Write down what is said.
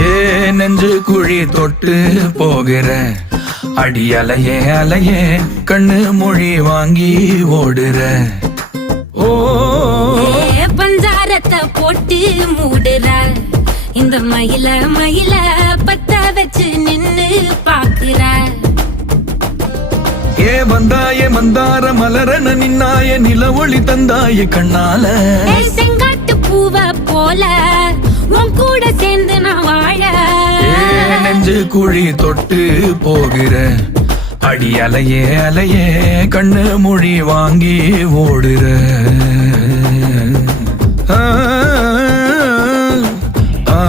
ஏ நெஞ்சு குழி தொட்டு போகிற அடி அலையே அலையே கண்ணு மொழி வாங்கி ஓடுற. ஓ பஞ்சாரத்தை போட்டு மூடுற இந்த மயில மயில பத்த வச்சு நின்னு பாக்குற. ஏ வந்தாய மந்தார மலரன நின்னாய நில ஒளி தந்தாய கண்ணால. செங்காட்டு பூவ போல உன் கூட சேர்ந்து நான் வாழ. நெஞ்சு குழி தொட்டு போகிற அடி அலையே அலையே கண்ணு மொழி வாங்கி ஓடுற. ஆ ஆ